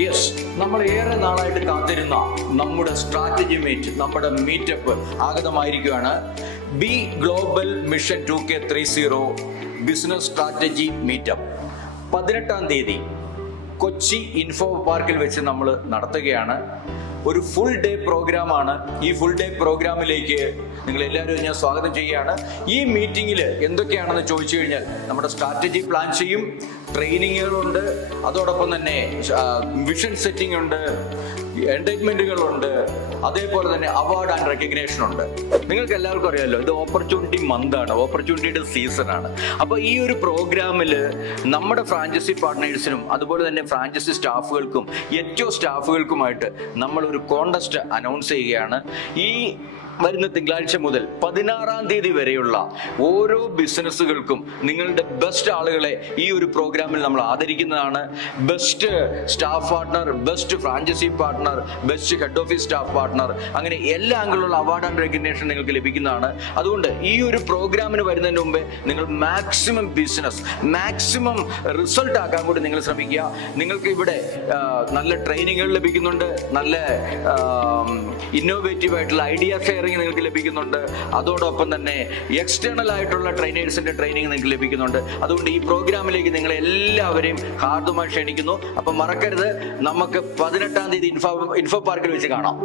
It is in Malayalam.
യെസ്, നമ്മൾ ഏറെ നാളായിട്ട് കാത്തിരുന്ന നമ്മുടെ സ്ട്രാറ്റജി മീറ്റ്, നമ്മുടെ മീറ്റപ്പ് ആഗതമായിരിക്കുകയാണ്. B global mission 2K30 business strategy meetup 18-ാം തീയതി കൊച്ചി ഇൻഫോ പാർക്കിൽ വെച്ച് നമ്മൾ നടത്തുകയാണ്. ഒരു ഫുൾ ഡേ പ്രോഗ്രാമാണ്. ഈ ഫുൾ ഡേ പ്രോഗ്രാമിലേക്ക് നിങ്ങൾ എല്ലാവരും ഞാൻ സ്വാഗതം ചെയ്യുകയാണ്. ഈ മീറ്റിങ്ങിൽ എന്തൊക്കെയാണെന്ന് ചോദിച്ചു കഴിഞ്ഞാൽ നമ്മുടെ സ്ട്രാറ്റജി പ്ലാൻ ചെയ്യും, ട്രെയിനിങ്ങുകളുണ്ട്, അതോടൊപ്പം തന്നെ വിഷൻ സെറ്റിംഗ് ഉണ്ട്, എൻ്റർടൈൻമെൻറ്റുകളുണ്ട്, അതേപോലെ തന്നെ അവാർഡ് ആൻഡ് റെക്കഗ്നേഷൻ ഉണ്ട്. നിങ്ങൾക്ക് എല്ലാവർക്കും അറിയാമല്ലോ, ഇത് ഓപ്പർച്യൂണിറ്റി മന്താണ്, ഓപ്പർച്യൂണിറ്റിയുടെ സീസണാണ്. അപ്പോൾ ഈ ഒരു പ്രോഗ്രാമിൽ നമ്മുടെ ഫ്രാഞ്ചൈസി പാർട്ട്നേഴ്സിനും അതുപോലെ തന്നെ ഫ്രാഞ്ചൈസി സ്റ്റാഫുകൾക്കും ഏറ്റവും സ്റ്റാഫുകൾക്കുമായിട്ട് നമ്മൾ ഒരു കോണ്ടസ്റ്റ് അനൗൺസ് ചെയ്യുകയാണ്. ഈ വരുന്ന തിങ്കളാഴ്ച മുതൽ 16-ാം തീയതി വരെയുള്ള ഓരോ ബിസിനസ്സുകൾക്കും നിങ്ങളുടെ ബെസ്റ്റ് ആളുകളെ ഈ ഒരു പ്രോഗ്രാമിൽ നമ്മൾ ആദരിക്കുന്നതാണ്. Best staff partner, best franchisee partner, best head office staff partner, അങ്ങനെ എല്ലാ ആംഗിളിലുള്ള അവാർഡ് ആൻഡ് റെക്കഗ്നേഷൻ നിങ്ങൾക്ക് ലഭിക്കുന്നതാണ്. അതുകൊണ്ട് ഈ ഒരു പ്രോഗ്രാമിന് വരുന്നതിന് മുമ്പേ നിങ്ങൾ മാക്സിമം ബിസിനസ്, മാക്സിമം റിസൾട്ട് ആക്കാൻ കൂടി നിങ്ങൾ ശ്രമിക്കുക. നിങ്ങൾക്ക് ഇവിടെ നല്ല ട്രെയിനിങ്ങുകൾ ലഭിക്കുന്നുണ്ട്, നല്ല ഇന്നോവേറ്റീവ് ആയിട്ടുള്ള ഐഡിയ ഷെയറിംഗ് നിങ്ങൾക്ക് ലഭിക്കുന്നുണ്ട്, അതോടൊപ്പം തന്നെ എക്സ്റ്റേണൽ ആയിട്ടുള്ള ട്രെയിനേഴ്സിന്റെ ട്രെയിനിങ് നിങ്ങൾക്ക് ലഭിക്കുന്നുണ്ട്. അതുകൊണ്ട് ഈ പ്രോഗ്രാമിലേക്ക് നിങ്ങൾ എല്ലാവരെയും ഹാർദമായി ക്ഷണിക്കുന്നു. അപ്പം മറക്കരുത്, നമുക്ക് 18-ാം തീയതി ഇൻഫോ പാർക്കിൽ വെച്ച് കാണാം.